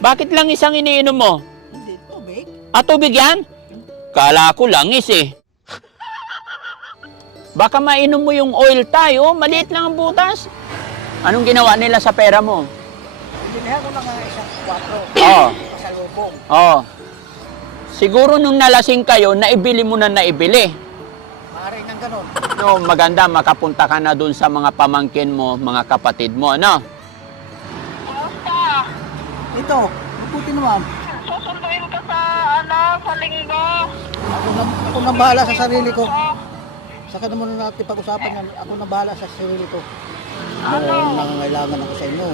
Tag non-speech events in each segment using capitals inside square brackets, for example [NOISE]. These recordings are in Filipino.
Bakit lang isang iniinom mo? Hindi, tubig. Ah, tubig yan? Kala ko langis eh. Baka mainom mo yung oil tayo, maliit lang ang butas. Anong ginawa nila sa pera mo? Binilihan ko lang ng isang 4. Oo. Sa lubong. Oh. Siguro nung nalasing kayo, naibili mo na naibili. Maaaring ng ganun. No, maganda makapunta ka na dun sa mga pamangkin mo, mga kapatid mo, ano? Ito, mabuti naman. Susunduin ka sa ano, sa linggo. Ako na, ako na bahala sa sarili ko. Saka naman natin pag-usapan yan, ako na bahala sa sarili ko. Ano? nangangailangan ako sa inyo.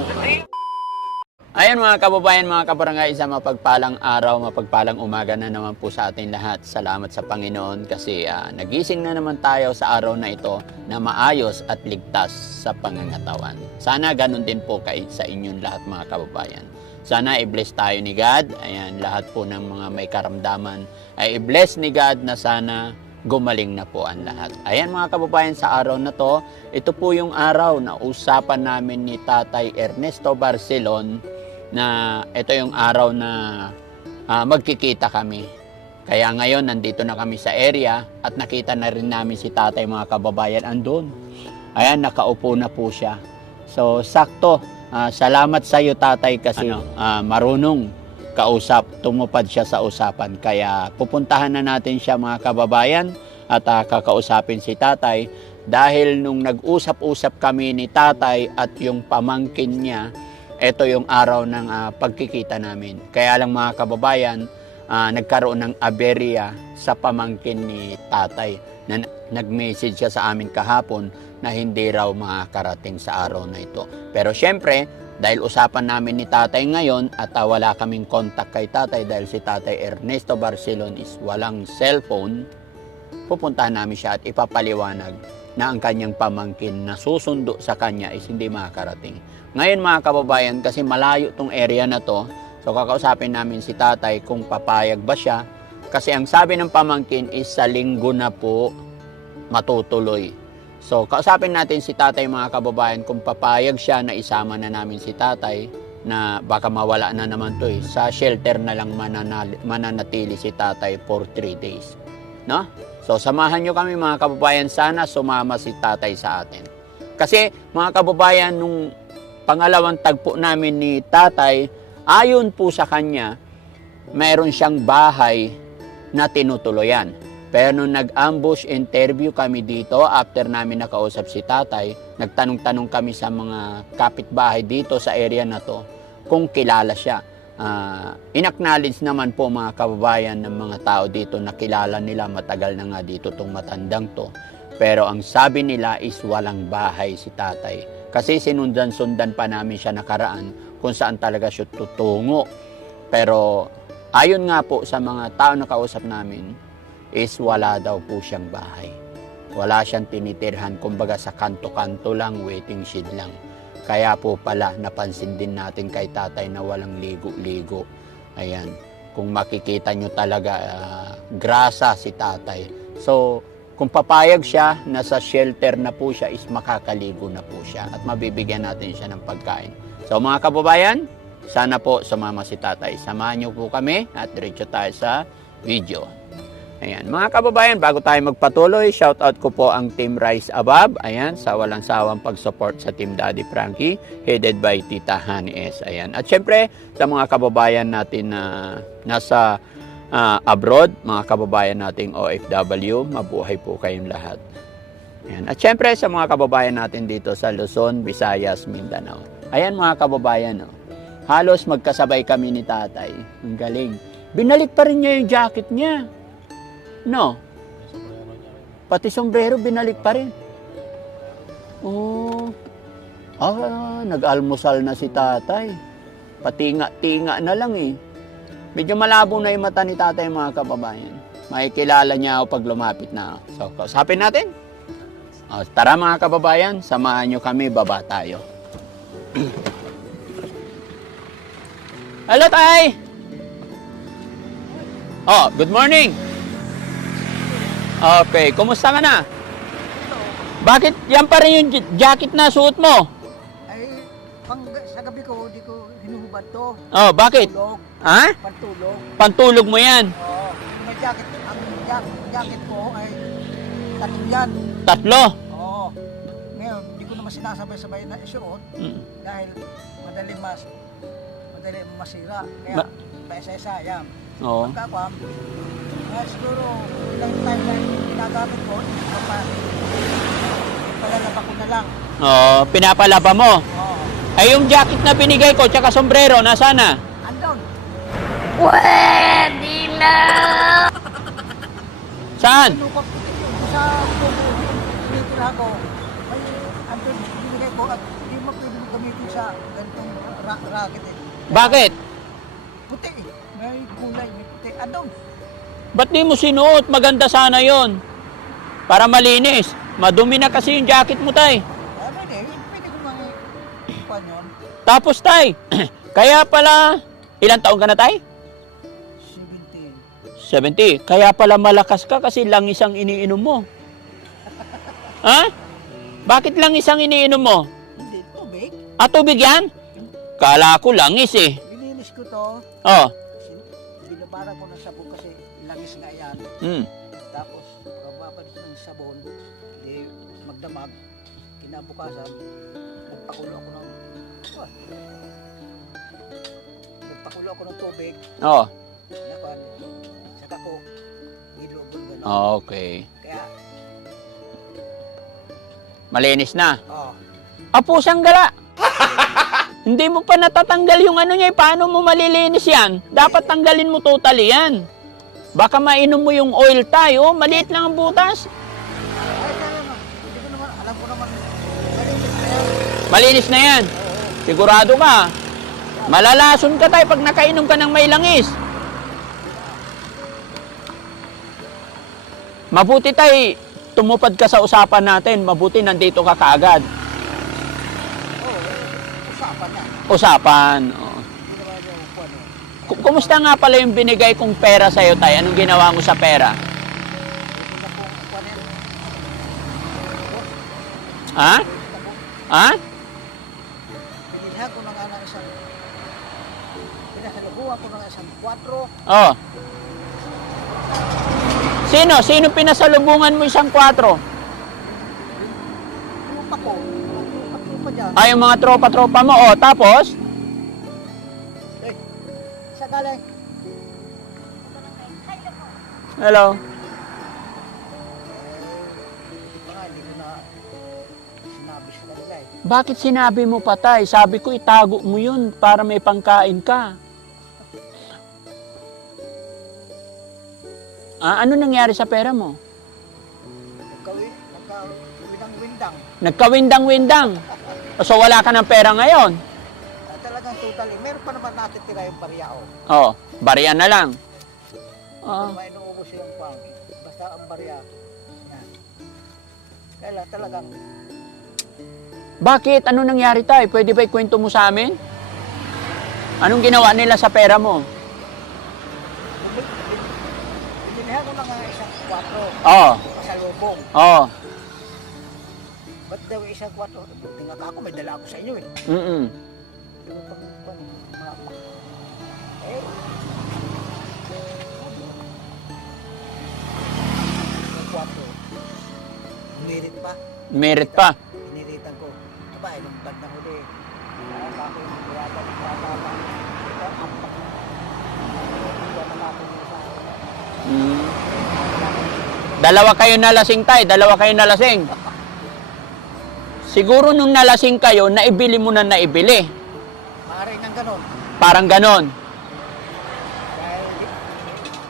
Ayan mga kababayan, mga kabarangay, sa mapagpalang araw, mapagpalang umaga na naman po sa ating lahat. Salamat sa Panginoon kasi ah, nagising na naman tayo sa araw na ito na maayos at ligtas sa pangangatawan. Sana ganun din po kay sa inyong lahat mga kababayan. Sana i-bless tayo ni God. Ayan, lahat po ng mga may karamdaman ay i-bless ni God na sana gumaling na po ang lahat. Ayan mga kababayan, sa araw na to, ito po yung araw na usapan namin ni Tatay Ernesto Barcelon na ito yung araw na ah, magkikita kami. Kaya ngayon, nandito na kami sa area at nakita na rin namin si tatay mga kababayan andun. Ayan, nakaupo na po siya. So, sakto. Ah, salamat sa iyo tatay kasi ah, marunong kausap. Tumupad siya sa usapan. Kaya pupuntahan na natin siya mga kababayan at ah, kakausapin si tatay. Dahil nung nag-usap-usap kami ni tatay at yung pamangkin niya, ito yung araw ng ah, pagkikita namin. Kaya lang mga kababayan, ah, nagkaroon ng aberya sa pamangkin ni tatay na nag-message siya sa amin kahapon na hindi raw makakarating sa araw na ito. Pero syempre, dahil usapan namin ni tatay ngayon at ah, wala kaming contact kay tatay dahil si tatay Ernesto Barcelon is walang cellphone, pupuntahan namin siya at ipapaliwanag na ang kanyang pamangkin na susundo sa kanya is hindi makakarating. Ngayon mga kababayan, kasi malayo tong area na to, so kakausapin namin si tatay kung papayag ba siya. Kasi ang sabi ng pamangkin is sa linggo na po matutuloy. So kausapin natin si tatay mga kababayan kung papayag siya na isama na namin si tatay na baka mawala na naman to eh. Sa shelter na lang mananali, mananatili si tatay for 3 days. No? So samahan nyo kami mga kababayan, sana sumama si tatay sa atin. Kasi mga kababayan, nung pangalawang tagpo namin ni tatay, ayon po sa kanya, mayroon siyang bahay na tinutuloyan. Pero nung nag-ambush interview kami dito, after namin nakausap si tatay, nagtanong-tanong kami sa mga kapitbahay dito sa area na to kung kilala siya. Ah, inacknowledge naman po mga kababayan ng mga tao dito na kilala nila matagal na nga dito tong matandang to. Pero ang sabi nila is walang bahay si tatay. Kasi sinundan-sundan pa namin siya nakaraan kung saan talaga siya tutungo. Pero ayon nga po sa mga tao na kausap namin, is wala daw po siyang bahay. Wala siyang tinitirhan, kumbaga sa kanto-kanto lang, waiting shed lang. Kaya po pala, napansin din natin kay tatay na walang ligo-ligo. Ayan, kung makikita nyo talaga, ah, grasa si tatay. So, kung papayag siya, nasa shelter na po siya, is makakaligo na po siya at mabibigyan natin siya ng pagkain. So mga kababayan, sana po sumama si tatay. Samahan niyo po kami at diretso tayo sa video. Ayan, mga kababayan, bago tayo magpatuloy, shout out ko po ang Team Rise Above. Ayan, sa walang sawang pag-support sa Team Daddy Frankie, headed by Tita S. Ayan. At syempre, sa mga kababayan natin na nasa ah, abroad, mga kababayan nating OFW, mabuhay po kayong lahat. Ayan. At syempre, sa mga kababayan natin dito sa Luzon, Visayas, Mindanao. Ayan mga kababayan, oh. halos magkasabay kami ni tatay. Ang galing. Binalik pa rin niya yung jacket niya. No? Pati sombrero binalik pa rin. Oh. Ah, nag-almusal na si tatay. Patinga-tinga na lang eh. Medyo malabo na yung mata ni tatay mga kababayan. Makikilala niya ako pag lumapit na. So, kausapin natin. O, tara mga kababayan, samahan nyo kami, baba tayo. [CLEARS THROAT] Hello, tay! Oh, good morning! Okay, kumusta ka na? Bakit yan pa rin yung j- jacket na suot mo? Ay, pang, sa gabi ko, di ko hinuhubad to. Oh, bakit? Tulog. Ha? Pantulog. Pantulog mo yan. Oo. May jacket. Ang jacket, jacket ko ay tatlo yan. Tatlo. Oo. Ngayon, hindi ko naman sinasabay-sabay na isuot Mm. dahil madali mas madali masira. Kaya Ma- paisa-isa yan. Oo. Pagkakwam, kaya siguro ilang time na ginagamit ko, pa, palalaba ko na lang. Oh, pinapalaba mo. Oo. Ay, yung jacket na binigay ko, tsaka sombrero, nasa na? Andon. [LAUGHS] Saan? Ano ko sa tubo, tinitira ko. Ay, andun, binigay ko at hindi mo pwede mo gamitin sa ganitong ra- racket eh. Bakit? Puti eh. May kulay, may puti. Andun. Ba't di mo sinuot? Maganda sana yon. Para malinis. Madumi na kasi yung jacket mo, tay. Tapos, tay, [CLEARS THROAT] kaya pala, ilang taon ka na, tay? 17. 70. Kaya pala malakas ka kasi lang isang iniinom mo. [LAUGHS] Ha? Bakit lang isang iniinom mo? Hindi, tubig. Ah, tubig yan? Kala ko langis eh. Binilis ko to. Oh. Yan. Mm. Tapos, pagkababad ko ng sabon, di magdamag. Kinabukasan, nagpakulo ako ng... What? Nagpakulo ako ng tubig. Oh. Nakuan. Saka ko, ilubog gano'n. Okay. Kaya, Malinis na. oh, Apo, gala. [LAUGHS] Hindi mo pa natatanggal yung ano niya. eh. Paano mo malilinis yan? Dapat tanggalin mo totally yan. Baka mainom mo yung oil tayo. Maliit lang ang butas. Malinis na yan. Sigurado ka. Malalason ka tayo pag nakainom ka ng may langis. Mabuti tayo, tumupad ka sa usapan natin. Mabuti nandito ka kaagad. Usapan. Usapan. oo. Hindi naman yung kwan eh. Ku- Kumusta nga pala yung binigay kong pera sa'yo, tay? Anong ginawa mo sa pera? Ha? Ha? Binilhan ko ng isang pinasalubuhan ko ng isang 4 Oh. Sino? Sino pinasalubungan mo isang 4? lupa ko lupa lupa dyan Ay, yung mga tropa-tropa mo. Oh, tapos? Kanila eh Bakit sinabi mo pa, tay? Sabi ko, itago mo yun para may pangkain ka. Ah, ano nangyari sa pera mo? nagkawi nagkawindang windang Nagkawindang-windang. So, wala ka ng pera ngayon. Totally meron pa naman natitira yung barya oh Oh, barya na lang. Oh. may inuubos yung pang basta ang barya yan kaya talagang Bakit? Ano nangyari tayo? Pwede ba ikwento mo sa amin? Anong ginawa nila sa pera mo? binilihan ko nga isang 4 Oh, pasalubong oh, ba't daw isang 4 tingnan ako may dala ako sa inyo eh mm pa, Merit pa. hiniritan ko. Aba, eh, nung bandang huli, kaya pa ako yung birata ng bata pa. Ito, ampak na. Hindi yung sa akin. Mm. Dalawa kayo nalasing tay, dalawa kayo nalasing. Siguro nung nalasing kayo, naibili mo na naibili. Maaaring ng ganon. Parang ganon.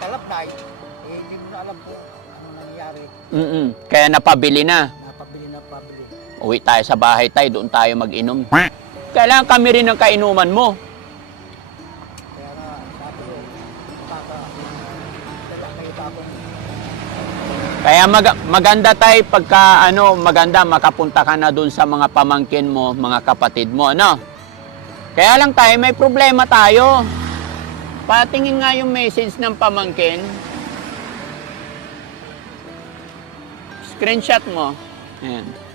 Dahil na eh, hindi mo na alam kung ano nangyari. Mm Kaya napabili na. Na. Uwi tayo sa bahay tay, doon tayo mag-inom. Kailangan kami rin ng kainuman mo. Kaya nga, mag- maganda tayo pagka ano, maganda makapunta ka na doon sa mga pamangkin mo, mga kapatid mo, ano? Kaya lang tayo, may problema tayo. Patingin nga yung message ng pamangkin. Screenshot mo. Ayan.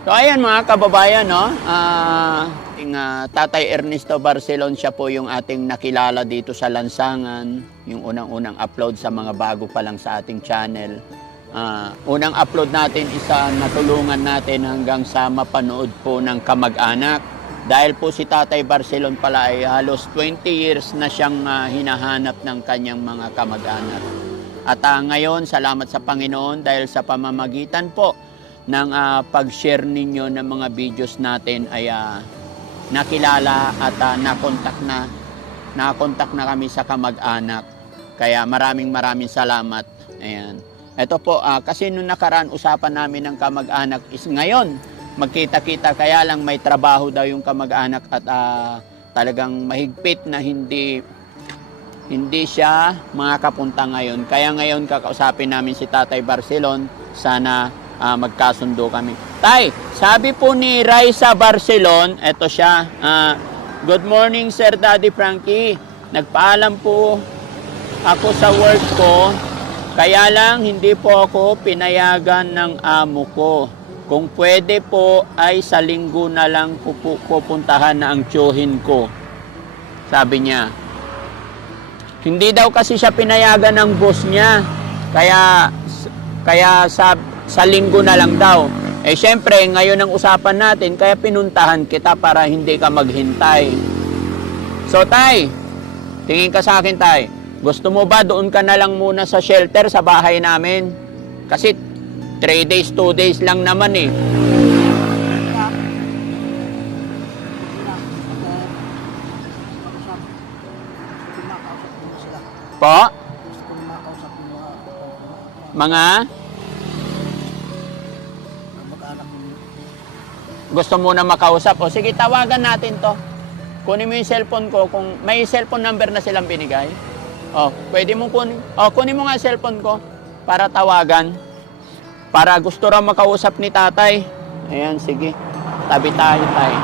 So ayan mga kababayan, no? Ah, ating ah, Tatay Ernesto Barcelon. Siya po yung ating nakilala dito sa Lansangan. Yung unang-unang upload sa mga bago pa lang sa ating channel. Ah, unang upload natin isa natulungan natin hanggang sa mapanood po ng kamag-anak. Dahil po si Tatay Barcelon pala ay halos 20 years na siyang ah, hinahanap ng kanyang mga kamag-anak. At ah, ngayon, salamat sa Panginoon dahil sa pamamagitan po ng ah, pag-share ninyo ng mga videos natin ay ah, nakilala at ah, nakontak na nakontak na kami sa kamag-anak. Kaya maraming maraming salamat. Ayan. Ito po, ah, kasi nung nakaraan usapan namin ng kamag-anak is ngayon, magkita-kita kaya lang may trabaho daw yung kamag-anak at ah, talagang mahigpit na hindi hindi siya makakapunta ngayon. Kaya ngayon kakausapin namin si Tatay Barcelon. Sana ah, magkasundo kami. Tay, sabi po ni Raisa Barcelon, eto siya. ah, Good morning Sir Daddy Frankie. Nagpaalam po ako sa work ko. Kaya lang hindi po ako pinayagan ng amo ko. Kung pwede po ay sa linggo na lang pupu- pupuntahan na ang tsuhin ko. Sabi niya. Hindi daw kasi siya pinayagan ng boss niya. Kaya kaya sa sa linggo na lang daw. Eh syempre, ngayon ang usapan natin, kaya pinuntahan kita para hindi ka maghintay. So tay, tingin ka sa akin tay. Gusto mo ba doon ka na lang muna sa shelter sa bahay namin? Kasi 3 days, 2 days lang naman eh. Kaya, hindi gusto mo na makausap. O sige, tawagan natin to. Kunin mo yung cellphone ko. Kung may cellphone number na silang binigay. O, pwede mo kunin. O, kunin mo nga cellphone ko para tawagan. Para gusto raw makausap ni tatay. Ayan, sige. Tabi tayo tayo.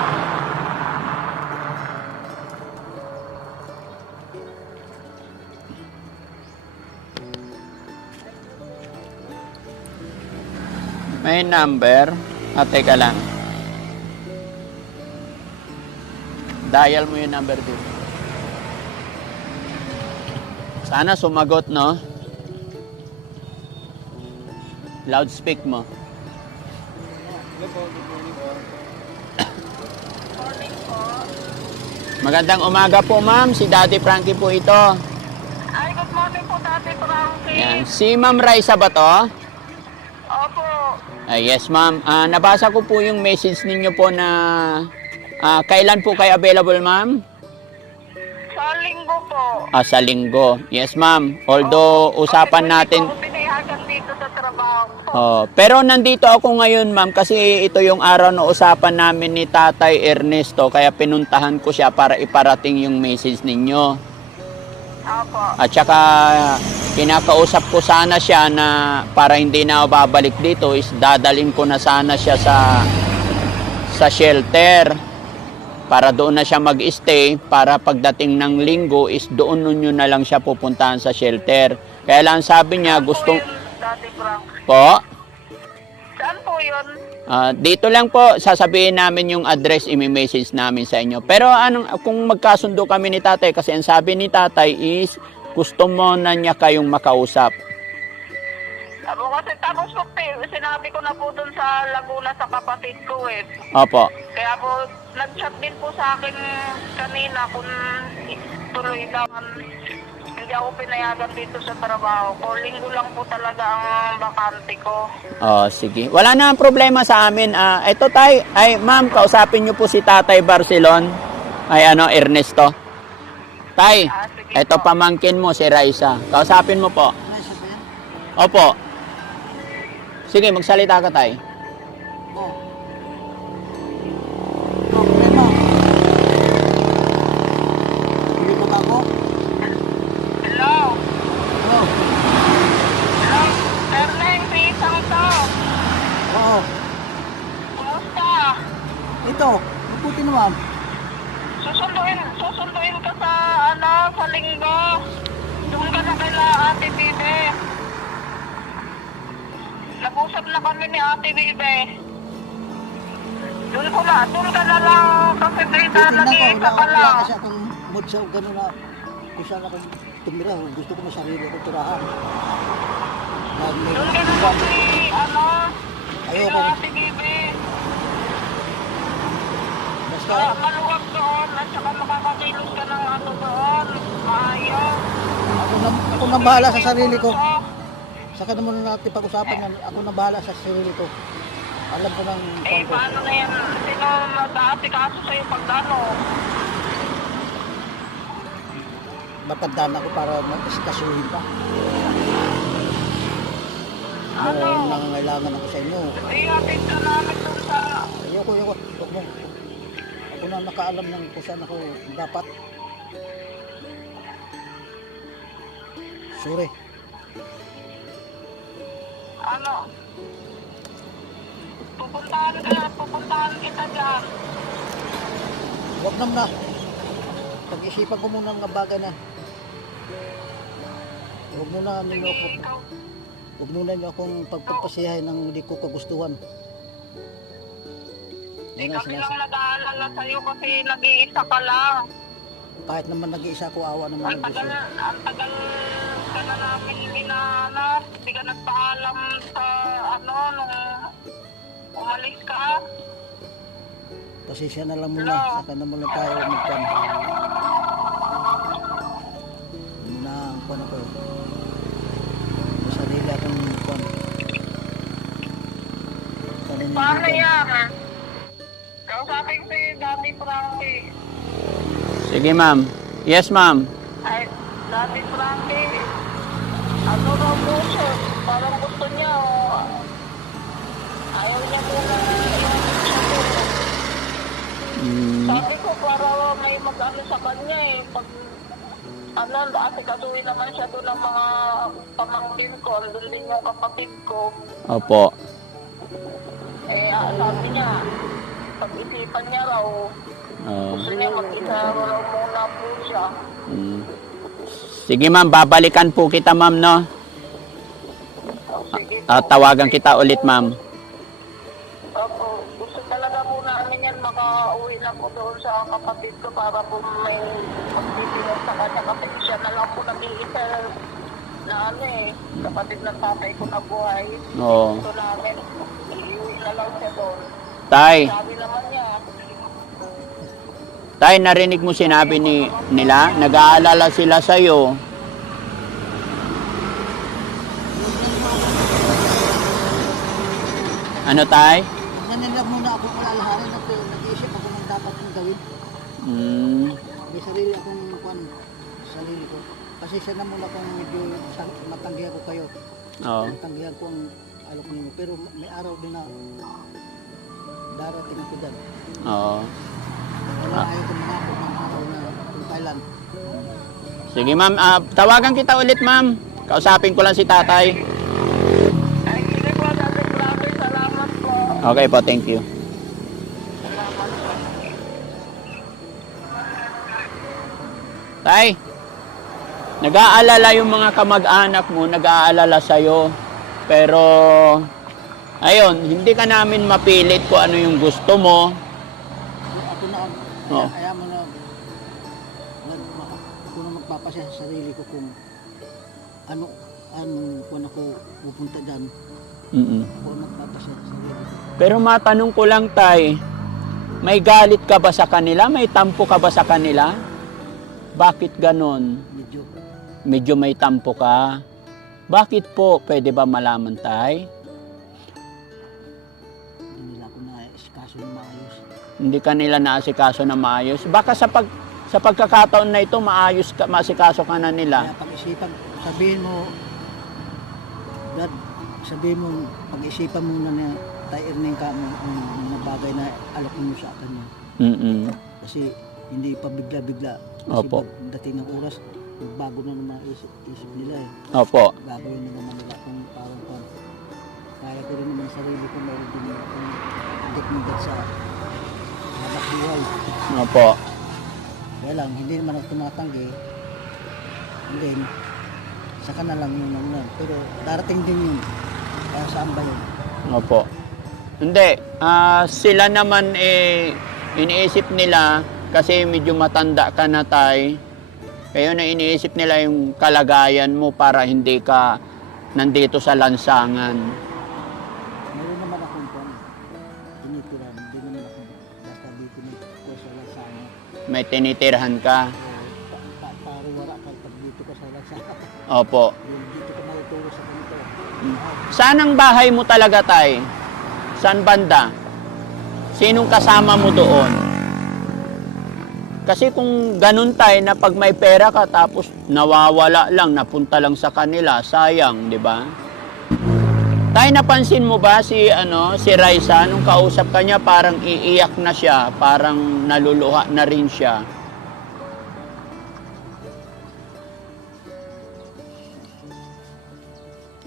May number. Ah, teka lang. Dial mo yung number dito. Sana sumagot, no? Loudspeak mo. Morning po. Magandang umaga po, ma'am. Si Daddy Frankie po ito. Ay, good morning po, Dati Frankie. Ayan. Si Ma'am Raisa ba to? Opo. Ay, yes, ma'am. Ah, nabasa ko po yung message ninyo po na ah, kailan po kayo available, ma'am? Sa linggo po. Ah, sa linggo. Yes, ma'am. Although, usapan Kasi natin... Ko pinayagan dito sa trabaho ko. Oh, pero nandito ako ngayon, ma'am, kasi ito yung araw na usapan namin ni Tatay Ernesto, kaya pinuntahan ko siya para iparating yung message ninyo. Opo. At saka, kinakausap ko sana siya na para hindi na babalik dito, is dadalhin ko na sana siya sa sa shelter para doon na siya mag-stay para pagdating ng linggo is doon ninyo na lang siya pupuntahan sa shelter. Kaya lang sabi niya gusto po Saan po yun? Ah, dito lang po, sasabihin namin yung address, imi-message namin sa inyo. Pero anong, kung magkasundo kami ni tatay, kasi ang sabi ni tatay is, gusto mo na niya kayong makausap. Ako kasi tapos po, sinabi ko na po dun sa Laguna sa kapatid ko eh. Opo. Kaya po, nag-chat din po sa akin kanina kung tuloy daw. Hindi ako pinayagan dito sa trabaho ko. Linggo lang po talaga ang bakante ko. Oh, sige. Wala na ang problema sa amin. Ah, ito tay, ay ma'am, kausapin niyo po si Tatay Barcelon. Ay ano, Ernesto. Tay, Ah, sige ito po. pamangkin mo si Raisa. Kausapin mo po. Opo. Sige, magsalita ka tay. Oh. Oh, problema. Dito ka ako? Hello? Oh. Hello? Erneng, si Isang to. Oo. Kumusta? Ito. Mabuti naman. Susunduin, susunduin ka sa, ano, sa linggo. Doon ka na kila Ate Bibe. Kami. Doon ko na, lang ko, nag-iisa wala, ka wala lang. kasi akong mood sa gano'n na kung saan ako tumira. Gusto ko na sarili ko tirahan. Ka na kasi, ano, Ayoko. Ate Bibi. Basta, Kaya maluwag doon at saka makakakilos ka ng ano doon. Maayos. ako na, ako na bahala sa sarili ko. Saka na muna natin pag-usapan yan. Ako na bahala sa sarili ko. Alam ko ng Eh, paano na yan? Sino mag-aasikaso sa'yo pag ano? Matanda na ako para mag-iskasuhin pa. Ano? Ano? Nangangailangan ako sa inyo. Ihatid ka namin doon sa... Ayoko, ayoko. Huwag mo. Ako na nakaalam ng kung saan ako dapat. Sorry. Ano? Pupuntahan ka, pupuntahan kita dyan. Huwag naman na. Pag-isipan ko muna ng bagay na. Huwag muna ninyo ako, huwag muna ninyo akong pagpapasiyahin ng hindi ko kagustuhan. Eh, ang kami lang nag-aalala sa'yo kasi nag-iisa ka lang. kahit naman nag-iisa ko awa naman Ang ng Diyos. tagal, ang tagal ka na namin hinahanap. Hindi ka nagpaalam umalis ka. Pasensya na lang muna. Hello? Saka na muna tayo magkan. Muna ang kwan ako. Sa sarili akong Paano dito. yan? Kausapin si Daddy Frankie. Sige ma'am. Yes ma'am. Ay, Daddy Frankie. Ano raw po siya? Mm, Sabi ko para may mag-ano sa kanya eh. Pag ano, kasi kasuhin naman siya doon ng mga pamangkin ko. Doon din yung kapatid ko. opo. Eh, ah, sabi niya, pag-isipan niya raw, Oo. gusto niya mag-isa raw muna po siya. Mm. Sige ma'am, babalikan po kita ma'am no. Sige po. At tawagan kita ulit ma'am. Doon sa kapatid ko para po may magtitulong sa kanya kasi siya na lang po nag-iisa na ano eh, kapatid ng tatay ko na buhay. Oo. Gusto namin, iuwi na lang siya doon. Tay, Sabi naman niya, tay narinig mo sinabi ni nila, nag-aalala sila sa iyo. Ano tay? Lang muna ako alalahanin at uh, nag-iisip ako ng dapat kong gawin. Mm, May sarili akong kwan. Sarili ko. Pasensya na muna kung medyo matanggihan ko kayo. oo. Matanggihan ko ang alok ninyo. Pero may araw din na darating ako dyan. Oo. Wala ayaw ko mga ako ng araw na kung kailan. Sige ma'am, ah, tawagan kita ulit ma'am. Kausapin ko lang si tatay. ay sige po, Frankie, salamat po. Okay po, thank you. Salamat po. Tay, nag-aalala yung mga kamag-anak mo, nag-aalala sa'yo. Pero, ayun, hindi ka namin mapilit kung ano yung gusto mo. Ako na, Oo. kaya mo na, ako na magpapasya sa sarili ko kung ano, ano, kung ako pupunta dyan. Mm-mm. Ako ang magpapasya sa sarili ko. Pero matanong ko lang, Tay, may galit ka ba sa kanila? May tampo ka ba sa kanila? Bakit ganon? Medyo, Medyo may tampo ka. Bakit po? Pwede ba malaman, Tay? hindi nila ako na iskaso ng maayos. Hindi ka nila naasikaso na maayos. Baka sa pag sa pagkakataon na ito, maayos ka, maasikaso ka na nila. Kaya pag-isipan, sabihin mo, Dad, sabihin mo, pag-isipan mo na na tayo ka mo ang mga bagay na alok mo sa kanya. Mm-mm. Kasi hindi pa bigla-bigla. Kasi Opo. dating ng oras, bago na naman isip, isip nila eh. Opo. Gagawin na naman nila kung parang kung kaya ko rin naman sarili ko meron din akong agad sa habak buhay. Opo. Kaya lang, hindi naman ako tumatanggi. And then, saka na lang yung naman. Pero darating din yun. Kaya saan ba yun? Opo. Hindi. Ah, sila naman eh, iniisip nila kasi medyo matanda ka na tay. Kaya na iniisip nila yung kalagayan mo para hindi ka nandito sa lansangan. Meron naman akong kwan. Tinitiran. Hindi naman ako basta dito lang sa ano. May tinitirhan ka. Pa, pa, paro wala pag dito ka sa lansana. Opo. Dito ka matutulog sa ganito. Saan ang bahay mo talaga, tay? Saan banda? Sinong kasama mo doon? Kasi kung ganun tay na pag may pera ka tapos nawawala lang, napunta lang sa kanila, sayang, di ba? Tay, napansin mo ba si ano si Raisa nung kausap kanya parang iiyak na siya, parang naluluha na rin siya.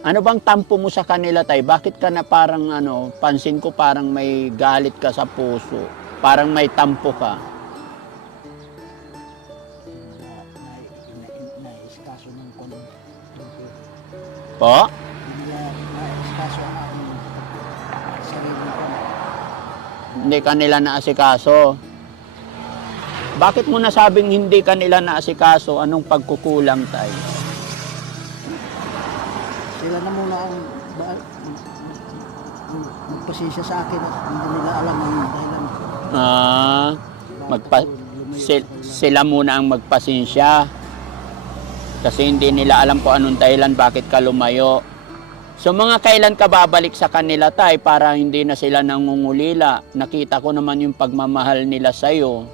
Ano bang tampo mo sa kanila, tay? Bakit ka na parang ano, pansin ko parang may galit ka sa puso. Parang may tampo ka. Hindi ka nila naasikaso. Bakit mo nasabing hindi ka nila naasikaso? Anong pagkukulang, tay? Sila na muna ang magpasisya sa akin at hindi nila alam ang dahilan. Ah, magpa- kanila. sila muna ang magpasensya. Kasi hindi nila alam kung anong dahilan bakit ka lumayo. So mga kailan ka babalik sa kanila tay para hindi na sila nangungulila? Nakita ko naman yung pagmamahal nila sa'yo.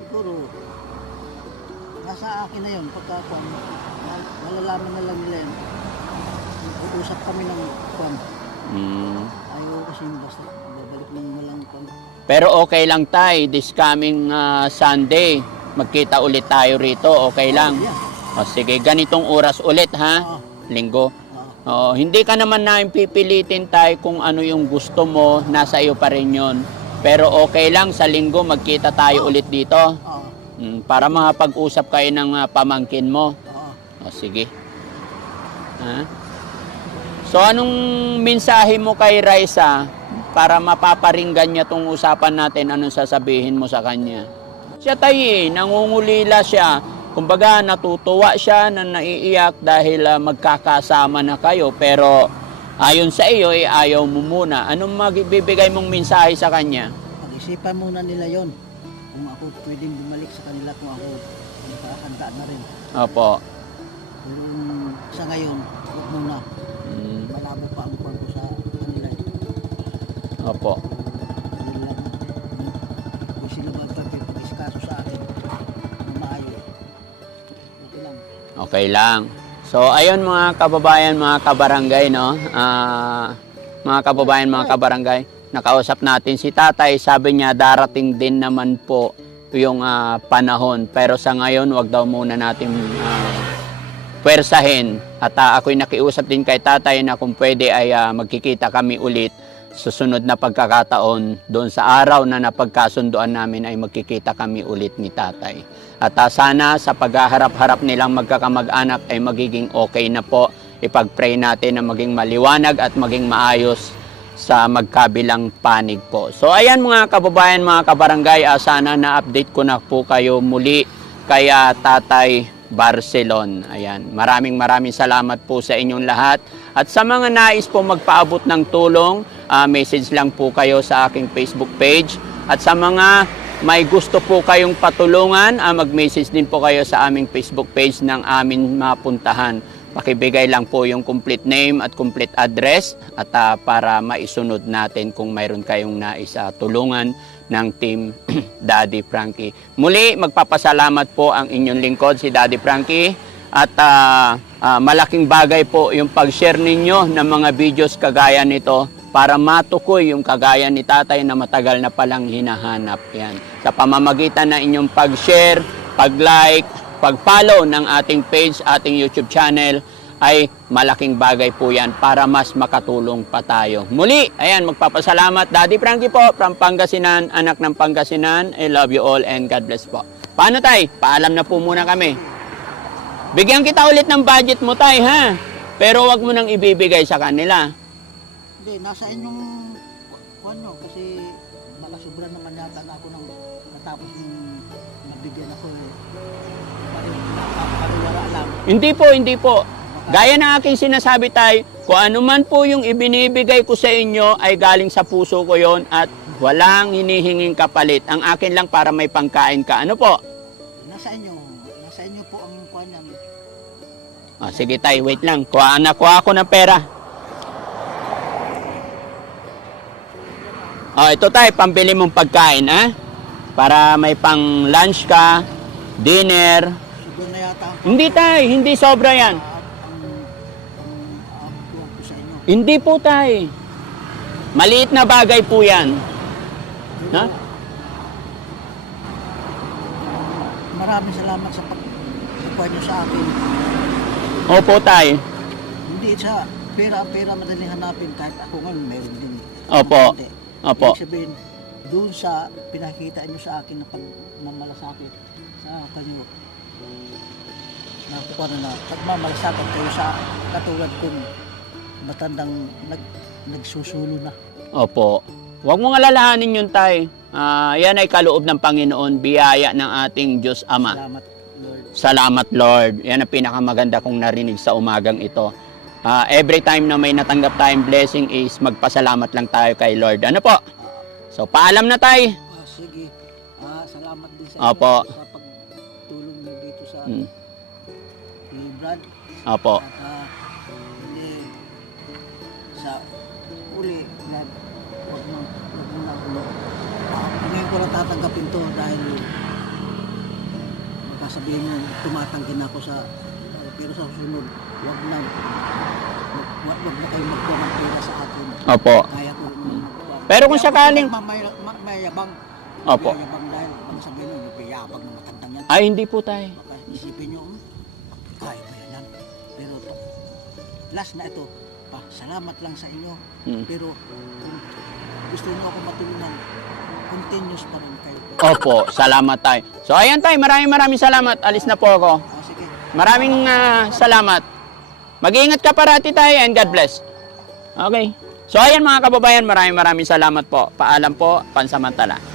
Siguro, nasa akin na yun. Pagka mal- malalaman na lang nila yun. Uusap kami ng kwan. Mm. Ayaw kasi basta babalik ng walang kwan. Pero okay lang tay, this coming ah, Sunday, magkita ulit tayo rito, okay lang. Yeah. O sige, ganitong oras ulit ha, Oo. linggo. Oo. Oo, hindi ka naman namin pipilitin tay kung ano yung gusto mo, nasa iyo pa rin yun. Pero okay lang, sa linggo magkita tayo ulit dito. Oo. Mm, para makapag-usap kayo ng ah, pamangkin mo. O sige. Ha? So anong mensahe mo kay Raisa para mapaparinggan niya tong usapan natin? Anong sasabihin mo sa kanya? Siya tayo eh, nangungulila siya. Kumbaga natutuwa siya na naiiyak dahil ah, magkakasama na kayo. Pero ayon sa iyo, eh, ayaw mo muna. Anong magbibigay mong mensahe sa kanya? Pag-isipan muna nila yon Kung ako pwedeng bumalik sa kanila kung ako nakakanda na rin. Opo. Pero um, sa ngayon, huwag muna. Mm, Malabo pa ang kwan ko sa kanila. opo. Okay lang. So, ayun mga kababayan, mga kabarangay, no? Ah, mga kababayan, mga kabarangay, nakausap natin si tatay. Sabi niya, darating din naman po yung ah, panahon. Pero sa ngayon, wag daw muna natin ah, pwersahin. At ah, ako'y nakiusap din kay tatay na kung pwede ay ah, magkikita kami ulit susunod na pagkakataon doon sa araw na napagkasunduan namin ay magkikita kami ulit ni tatay. At ah, sana sa paghaharap-harap nilang magkakamag-anak ay magiging okay na po. Ipag-pray natin na maging maliwanag at maging maayos sa magkabilang panig po. So ayan mga kababayan, mga kabarangay, ah, sana na-update ko na po kayo muli kaya Tatay Barcelon. Ayan, maraming maraming salamat po sa inyong lahat. At sa mga nais po magpaabot ng tulong, ah, message lang po kayo sa aking Facebook page. At sa mga may gusto po kayong patulungan, ah, mag-message din po kayo sa aming Facebook page ng amin mapuntahan. Pakibigay lang po yung complete name at complete address at ah, para maisunod natin kung mayroon kayong nais ah, tulungan ng team [CLEARS THROAT] Daddy Frankie. Muli, magpapasalamat po ang inyong lingkod si Daddy Frankie at ah, ah, malaking bagay po yung pag-share ninyo ng mga videos kagaya nito para matukoy yung kagaya ni tatay na matagal na palang hinahanap. Yan. Sa pamamagitan ng inyong pag-share, pag-like, pag-follow ng ating page, ating YouTube channel, ay malaking bagay po yan para mas makatulong pa tayo. Muli, ayan, magpapasalamat. Daddy Frankie po, from Pangasinan, anak ng Pangasinan. I love you all and God bless po. Paano tay? Paalam na po muna kami. Bigyan kita ulit ng budget mo tay, ha? Pero wag mo nang ibibigay sa kanila. Hindi, nasa inyong nyo, kasi makasubra naman yata na ako ng natapos yung nabigyan ako eh. Parang nakakariwara lang. Hindi po, hindi po. Gaya ng aking sinasabi tay, kung ano man po yung ibinibigay ko sa inyo ay galing sa puso ko yon at walang hinihinging kapalit. Ang akin lang para may pangkain ka. Ano po? Nasa inyo, nasa inyo po ang kuhan yan. Ah, sige tay, wait lang. Kuha na, kuha ako ng pera. Oh, ito tay, pambili mong pagkain, ha? Para may pang lunch ka, dinner. Na yata Hindi tay, hindi sobra yan. inyo. Hindi po tay. Maliit na bagay po yan. Ha? Maraming salamat sa pag sa kuhan nyo sa akin. Opo tay. Hindi sa pera-pera madaling hanapin kahit ako nga meron din. Opo. Opo. Ibig sabihin, doon sa pinakita niyo sa akin na pagmamalasakit sa kanyo, nakuha na na, pagmamalasakit kayo sa katulad kong matandang nag, nagsusulo na. Opo. Huwag mong alalahanin yun tay. Ah, yan ay kaloob ng Panginoon, biyaya ng ating Diyos Ama. Salamat, Lord. Salamat Lord. Yan ang pinakamaganda kong narinig sa umagang ito. Ah, every time na may natanggap tayong blessing is magpasalamat lang tayo kay Lord. Ano po? So paalam na tayo. Ah, sige, ah, salamat din sa Opo. inyo sa pagtulong niyo dito sa Mm. kay Brad. Opo. At ah, hindi sa uli na wag mo wag mo na ulo. Ah, ngayon ko lang tatanggapin to dahil baka sabihin mo tumatanggi na ako sa pero sa susunod wag na wag, wag, wag na kayo magkuha ng pera sa akin. Opo. Kaya ko rin naman magkuha. Pero kung sakaling- ma- may, ma- mayabang. Opo. Mayabang dahil ang sabihin mo, may yabang na matandang yan. Ay, hindi po tayo. Baka isipin nyo, "Hmm, kaya mo yan yan. Pero to, last na ito, pa, salamat lang sa inyo. Mm. Pero kung gusto nyo ako matulungan, continuous pa rin kayo. Opo, salamat tayo. So ayan tayo, maraming maraming salamat. Alis na po ako. Ah, sige, Maraming ah, salamat. Mag-iingat ka parati tayo and God bless. Okay. So ayan mga kababayan, maraming maraming salamat po. Paalam po, pansamantala.